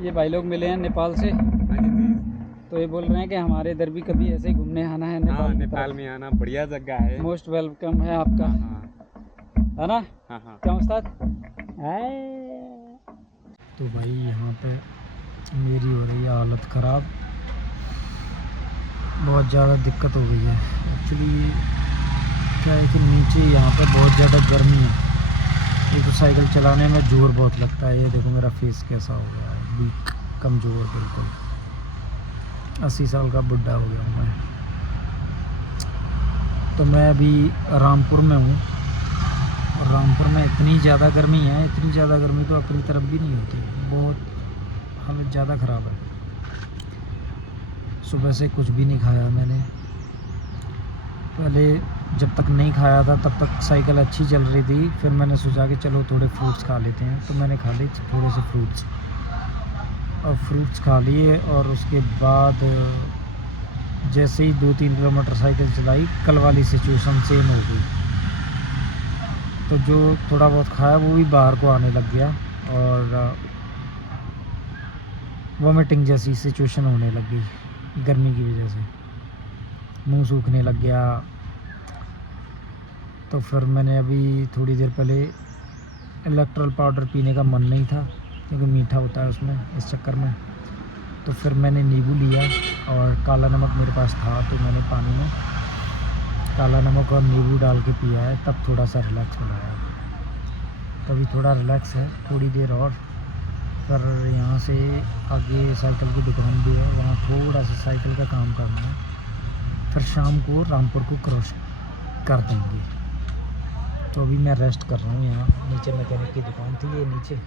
ये भाई लोग मिले हैं नेपाल से, तो ये बोल रहे हैं कि हमारे इधर भी कभी ऐसे ही घूमने आना है। हाँ, नेपाल में आना बढ़िया जगह है। मोस्ट वेलकम है आपका। है ना? हाँ। क्या उस्ताद? तो भाई यहाँ पे मेरी हो रही है हालत ख़राब, बहुत ज़्यादा दिक्कत हो गई है। एक्चुअली क्या है कि नीचे यहाँ पे बहुत ज़्यादा गर्मी है, एक तो साइकिल चलाने में जोर बहुत लगता है। ये देखो मेरा फेस कैसा हो गया है, वीक, कमज़ोर, बिल्कुल 80 साल का बुढ़ा हो गया हूँ मैं। तो मैं अभी रामपुर में हूँ, और रामपुर में इतनी ज़्यादा गर्मी है, इतनी ज़्यादा गर्मी तो अपनी तरफ भी नहीं होती। बहुत हालत ज़्यादा ख़राब है। सुबह से कुछ भी नहीं खाया मैंने। पहले जब तक नहीं खाया था तब तक साइकिल अच्छी चल रही थी, फिर मैंने सोचा कि चलो थोड़े फ्रूट्स खा लेते हैं, तो मैंने खा लिए थोड़े से फ्रूट्स, और फ्रूट्स खा लिए। और उसके बाद जैसे ही 2-3 किलोमीटर साइकिल चलाई, कल वाली सिचुएशन सेम हो गई। तो जो थोड़ा बहुत खाया वो भी बाहर को आने लग गया, और वोमिटिंग जैसी सिचुएशन होने लग गई गर्मी की वजह से, मुंह सूखने लग गया। तो फिर मैंने अभी थोड़ी देर पहले, इलेक्ट्रोल पाउडर पीने का मन नहीं था क्योंकि मीठा होता है उसमें, इस चक्कर में, तो फिर मैंने नींबू लिया और काला नमक मेरे पास था, तो मैंने पानी में काला नमक और नींबू डाल के पिया है, तब थोड़ा सा रिलैक्स हो रहा है। तभी थोड़ा रिलैक्स है, थोड़ी देर और। फिर यहाँ से आगे साइकिल की दुकान भी है, वहाँ थोड़ा सा साइकिल का काम करना है, फिर शाम को रामपुर को क्रॉस कर देंगे। तो अभी मैं रेस्ट कर रहा हूँ यहाँ नीचे। मैकेनिक की दुकान थी ये नीचे,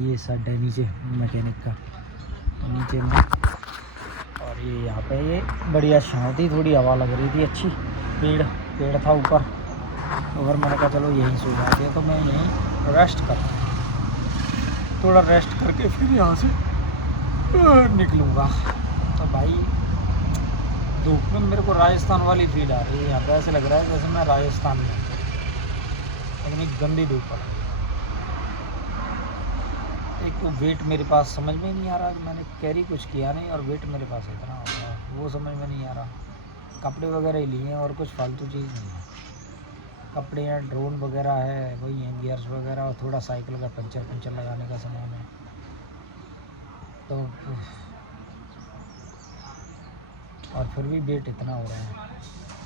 ये साइड है नीचे मैकेनिक का, तो नीचे में। और ये यहाँ पे ये बढ़िया छाँव थी, थोड़ी हवा लग रही थी अच्छी, पेड़ था ऊपर। तो फिर मैंने कहा चलो यहीं सो जाते हैं, तो मैं यहीं रेस्ट कर, थोड़ा रेस्ट करके फिर यहाँ से निकलूँगा। तो भाई धूप में मेरे को राजस्थान वाली फील आ रही है, यहाँ पे ऐसे लग रहा है जैसे मैं राजस्थान में हूँ, इतनी गंदी धूप पड़ रही है। एक तो वेट मेरे पास समझ में नहीं आ रहा, मैंने कैरी कुछ किया नहीं और वेट मेरे पास इतना हो रहा है, वो समझ में नहीं आ रहा। कपड़े वगैरह ही लिए हैं और कुछ फालतू चीज़ नहीं है। कपड़े हैं, ड्रोन वगैरह है, वही हैं, गियर्स वगैरह, और थोड़ा साइकिल का पंचर लगाने का सामान है। तो और फिर भी वेट इतना हो रहा है,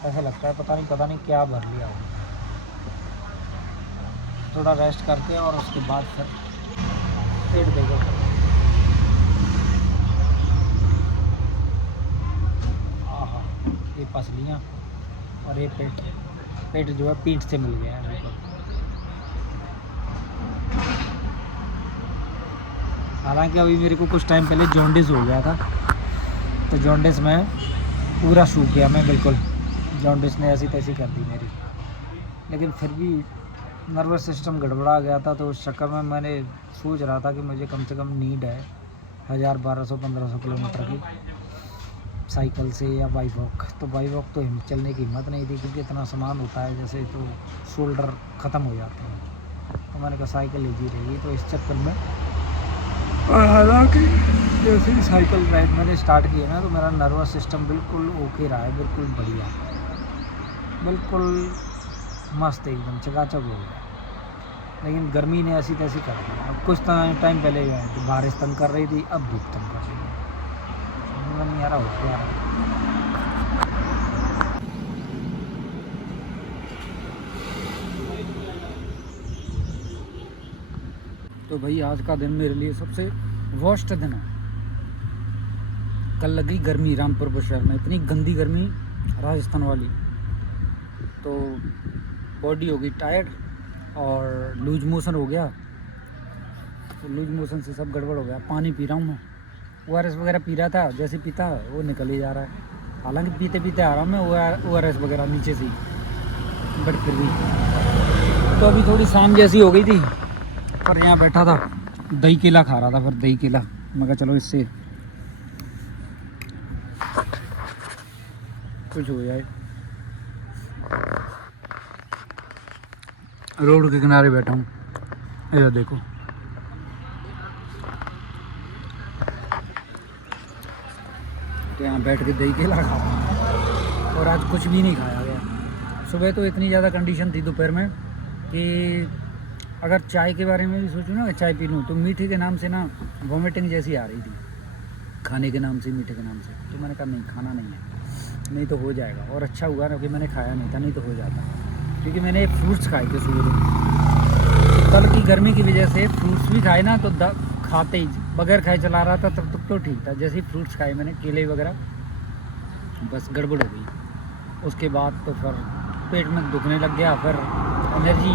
ऐसा लगता है पता नहीं क्या भर लिया हो। थोड़ा रेस्ट करके और उसके बाद फिर पेट देखो, आहा, ये पसलियाँ और ये पेट जो है पीठ से मिल गया है बिल्कुल। हालांकि अभी मेरे को कुछ टाइम पहले जॉन्डिस हो गया था, तो जॉन्डिस में पूरा सूख गया मैं बिल्कुल, जॉन्डिस ने ऐसी तैसी कर दी मेरी। लेकिन फिर भी नर्वस सिस्टम गड़बड़ा गया था, तो उस चक्कर में मैंने सोच रहा था कि मुझे कम से कम नीड है 1000, 1200, 1500 किलोमीटर की साइकिल से या बाई वॉक। तो बाई वॉक तो चलने की हिम्मत नहीं थी क्योंकि इतना सामान होता है जैसे, तो शोल्डर ख़त्म हो जाते हैं। तो मैंने कहा साइकिल ईजी रहेगी, तो इस चक्कर में, हालांकि जैसे ही साइकिल राइड मैंने स्टार्ट किया ना, तो मेरा नर्वस सिस्टम बिल्कुल ओके रहा है, बिल्कुल बढ़िया, बिल्कुल मस्त, एकदम चकाचक हो गया। लेकिन गर्मी ने ऐसी तैसी कर दी। अब कुछ टाइम पहले तो बारिश तंग कर रही थी, अब धूप तंग कर रही है, समझ नहीं आ रहा हो क्या रहा। तो भाई आज का दिन मेरे लिए सबसे वर्स्ट दिन है। कल लगी गर्मी रामपुर शहर में, इतनी गंदी गर्मी राजस्थान वाली, तो बॉडी हो गई टायर्ड और लूज मोशन हो गया। तो लूज मोशन से सब गड़बड़ हो गया। पानी पी रहा हूँ मैं, ORS वगैरह पी रहा था, जैसे पीता वो निकल ही जा रहा है। हालांकि पीते पीते आ रहा हूँ मैं ORS वगैरह नीचे से ही, बट फिर भी। तो अभी थोड़ी शाम जैसी हो गई थी, पर यहाँ बैठा था, दही केला खा रहा था। फिर दही केला मैं कहा चलो इससे कुछ हो जाए। रोड के किनारे बैठा हूँ, इधर देखो, तो यहाँ बैठ के दही केला खाता और आज कुछ भी नहीं खाया गया। सुबह तो इतनी ज़्यादा कंडीशन थी दोपहर में कि अगर चाय के बारे में भी सोचूं ना, चाय पी लूँ तो मीठे के नाम से ना वॉमिटिंग जैसी आ रही थी, खाने के नाम से, मीठे के नाम से। तो मैंने कहा नहीं, खाना नहीं है, नहीं तो हो जाएगा। और अच्छा हुआ ना कि मैंने खाया नहीं था, नहीं तो हो जाता, क्योंकि मैंने फ्रूट्स खाए थे सुबह। कल की गर्मी की वजह से फ्रूट्स भी खाए ना, तो खाते ही बगैर खाए चला रहा था, तब तक तो ठीक था। जैसे ही फ्रूट्स खाए मैंने, केले वगैरह, बस गड़बड़ हो गई। उसके बाद तो फिर पेट में दुखने लग गया, फिर एनर्जी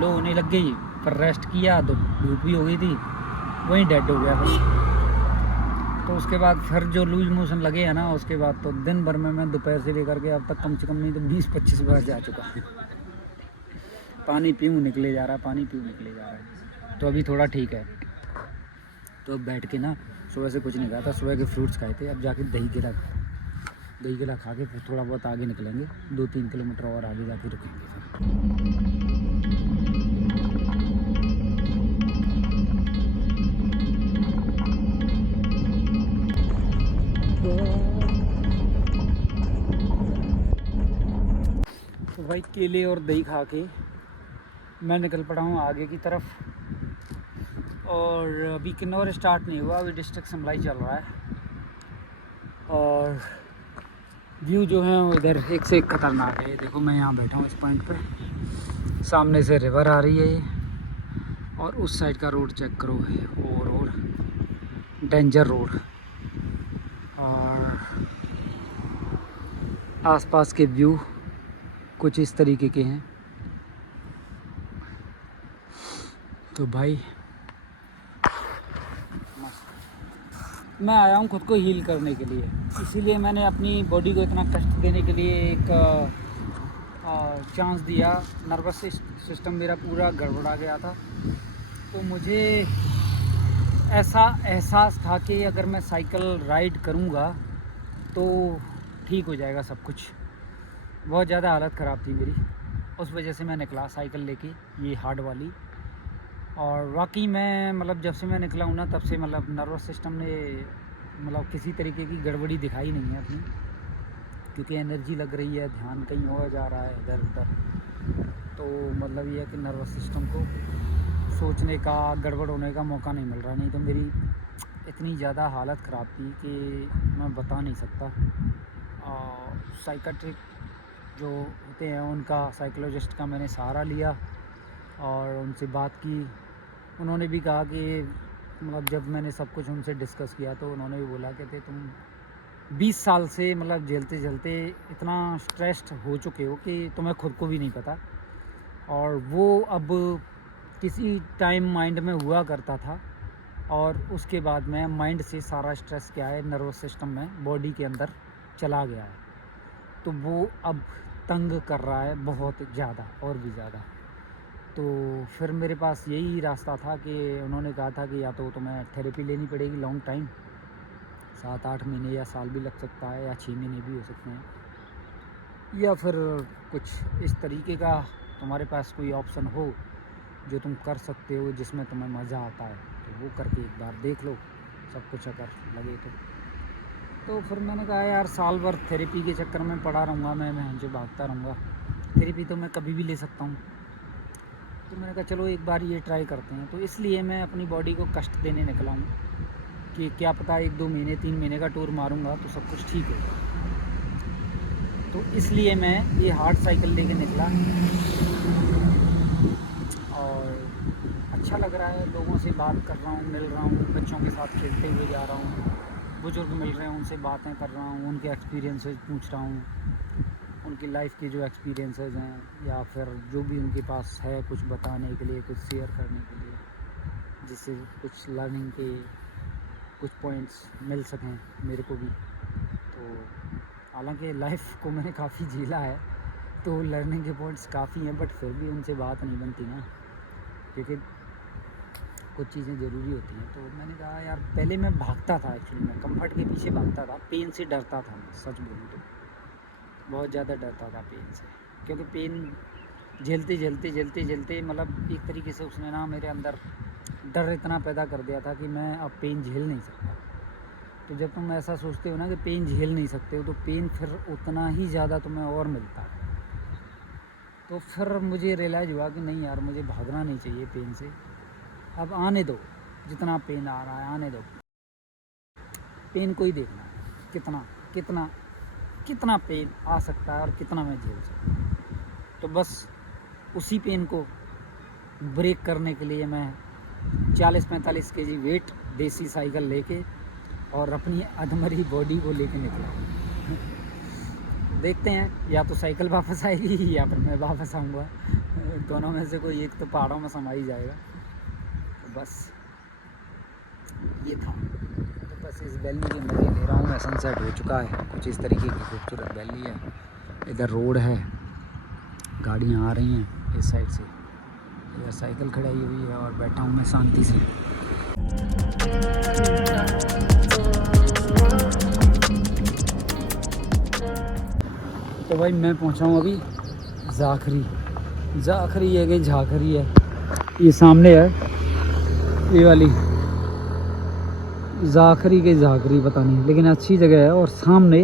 लो होने लग गई, फिर रेस्ट किया तो धूप भी हो गई थी, वहीं डेड हो गया फिर। तो उसके बाद फिर जो लूज मोशन लगे हैं ना, उसके बाद तो दिन भर में मैं दोपहर से लेकर के अब तक कम से कम नहीं तो 20-25 बार जा चुका हूँ। पानी पीऊँ निकले जा रहा है, पानी पीऊँ निकले जा रहा है। तो अभी थोड़ा ठीक है। तो अब बैठ के ना, सुबह से कुछ नहीं खाया था, सुबह के फ्रूट्स खाए थे। अब जाके दही केला खा के फिर थोड़ा बहुत आगे निकलेंगे, 2-3 किलोमीटर और आगे जाके रुकेंगे फिर। तो भाई केले और दही खा के मैं निकल पड़ा हूँ आगे की तरफ। और अभी किन्नौर स्टार्ट नहीं हुआ, अभी डिस्ट्रिक्ट समलाई चल रहा है। और व्यू जो है इधर एक से एक खतरनाक है। देखो मैं यहाँ बैठा हूँ इस पॉइंट पे, सामने से रिवर आ रही है ये, और उस साइड का रोड चेक करो, वो रोड डेंजर रोड। और आसपास के व्यू कुछ इस तरीके के हैं। तो भाई मैं आया हूँ खुद को हील करने के लिए, इसीलिए मैंने अपनी बॉडी को इतना कष्ट देने के लिए एक चांस दिया। नर्वस सिस्टम मेरा पूरा गड़बड़ा गया था, तो मुझे ऐसा एहसास था कि अगर मैं साइकिल राइड करूँगा तो ठीक हो जाएगा सब कुछ। बहुत ज़्यादा हालत ख़राब थी मेरी, उस वजह से मैं निकला साइकिल लेके, ये हार्ड वाली। और वाकई मैं मतलब जब से मैं निकला हूँ ना, तब से मतलब नर्वस सिस्टम ने मतलब किसी तरीके की गड़बड़ी दिखाई नहीं है अपनी, क्योंकि एनर्जी लग रही है, ध्यान कहीं और जा रहा है इधर उधर। तो मतलब ये है कि नर्वस सिस्टम को सोचने का, गड़बड़ होने का मौका नहीं मिल रहा। नहीं तो मेरी इतनी ज़्यादा हालत ख़राब थी कि मैं बता नहीं सकता। साइकेट्रिक जो होते हैं उनका, साइकोलॉजिस्ट का मैंने सहारा लिया और उनसे बात की। उन्होंने भी कहा कि मतलब जब मैंने सब कुछ उनसे डिस्कस किया तो उन्होंने भी बोला कि तुम 20 साल से मतलब झेलते झेलते इतना स्ट्रेस्ड हो चुके हो कि तुम्हें खुद को भी नहीं पता। और वो अब किसी टाइम माइंड में हुआ करता था, और उसके बाद में माइंड से सारा स्ट्रेस क्या है नर्वस सिस्टम में, बॉडी के अंदर चला गया है। तो वो अब तंग कर रहा है बहुत ज़्यादा, और भी ज़्यादा। तो फिर मेरे पास यही रास्ता था कि उन्होंने कहा था कि या तो तुम्हें थेरेपी लेनी पड़ेगी लॉन्ग टाइम, 7-8 महीने या साल भी लग सकता है, या 6 महीने भी हो सकते हैं, या फिर कुछ इस तरीके का तुम्हारे पास कोई ऑप्शन हो जो तुम कर सकते हो, जिसमें तुम्हें मज़ा आता है, तो वो करके एक बार देख लो, सब कुछ अगर लगे तो फिर मैंने कहा यार साल भर थेरेपी के चक्कर में पड़ा रहूँगा, मैं जो भागता रहूँगा, थेरेपी तो मैं कभी भी ले सकता हूँ। तो मैंने कहा चलो एक बार ये ट्राई करते हैं। तो इसलिए मैं अपनी बॉडी को कष्ट देने निकला हूँ कि क्या पता 1-2 महीने 3 महीने का टूर मारूंगा तो सब कुछ ठीक हो। तो इसलिए मैं ये हार्ड साइकिल लेके निकला, और अच्छा लग रहा है। लोगों से बात कर रहा हूँ, मिल रहा हूँ, बच्चों के साथ खेलते हुए जा रहा हूँ, बुजुर्ग मिल रहे हैं उनसे बातें कर रहा हूँ, उनके एक्सपीरियंसेस पूछ रहा हूँ, उनकी लाइफ के जो एक्सपीरियंसेस हैं या फिर जो भी उनके पास है कुछ बताने के लिए, कुछ शेयर करने के लिए, जिससे कुछ लर्निंग के कुछ पॉइंट्स मिल सकें मेरे को भी। तो हालांकि लाइफ को मैंने काफ़ी झेला है, तो लर्निंग के पॉइंट्स काफ़ी हैं, बट फिर भी उनसे बात नहीं बनती ना, क्योंकि कुछ चीज़ें ज़रूरी होती हैं। तो मैंने कहा यार पहले मैं भागता था, एक्चुअली मैं कंफर्ट के पीछे भागता था, पेन से डरता था मैं, सच बोलूँ तो बहुत ज़्यादा डरता था पेन से, क्योंकि पेन झेलते मतलब एक तरीके से उसने ना मेरे अंदर डर इतना पैदा कर दिया था कि मैं अब पेन झेल नहीं सकता। तो जब तुम ऐसा सोचते हो ना कि पेन झेल नहीं सकते हो, तो पेन फिर उतना ही ज़्यादा तुम्हें और मिलता है। तो फिर मुझे रियलाइज़ हुआ कि नहीं यार, मुझे भागना नहीं चाहिए पेन से। अब आने दो, जितना पेन आ रहा है आने दो। पेन को ही देखना है, कितना कितना कितना पेन आ सकता है और कितना मैं झेल सकता हूँ। तो बस उसी पेन को ब्रेक करने के लिए मैं 40-45 केजी वेट देसी साइकिल लेके और अपनी अधमरी बॉडी को लेके निकला। देखते हैं, या तो साइकिल वापस आएगी या फिर मैं वापस आऊँगा। दोनों में से कोई एक तो पहाड़ों में समा ही जाएगा। तो बस ये था। तो बस इस वैली के मज़े ले रहा हूँ मैं। सनसेट हो चुका है, कुछ इस तरीके की खूबसूरत वैली है। इधर रोड है, गाड़ियाँ आ रही हैं इस साइड से। इधर साइकिल खड़ाई हुई है और बैठा हूँ मैं शांति से। तो भाई मैं पहुँचा हूँ अभी जाखरी। जाखरी है कि झाखरी है, ये सामने है, ये वाली जाखरी के झाखरी पता नहीं, लेकिन अच्छी जगह है। और सामने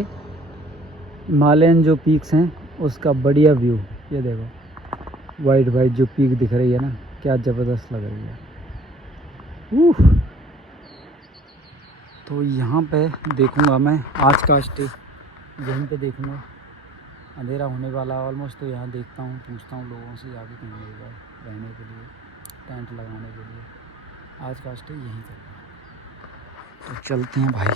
हिमालयन जो पीक्स हैं उसका बढ़िया व्यू। ये देखो वाइट वाइट जो पीक दिख रही है ना, क्या ज़बरदस्त लग रही है। तो यहाँ पे देखूँगा मैं आज का स्टे, यहीं पे देखूँगा। अंधेरा होने वाला ऑलमोस्ट, तो यहाँ देखता हूँ, पूछता हूँ लोगों से आगे कहीं मिल जाए रहने के लिए, टेंट लगाने के लिए। आज का स्टे यहीं करना है, तो चलते हैं भाई।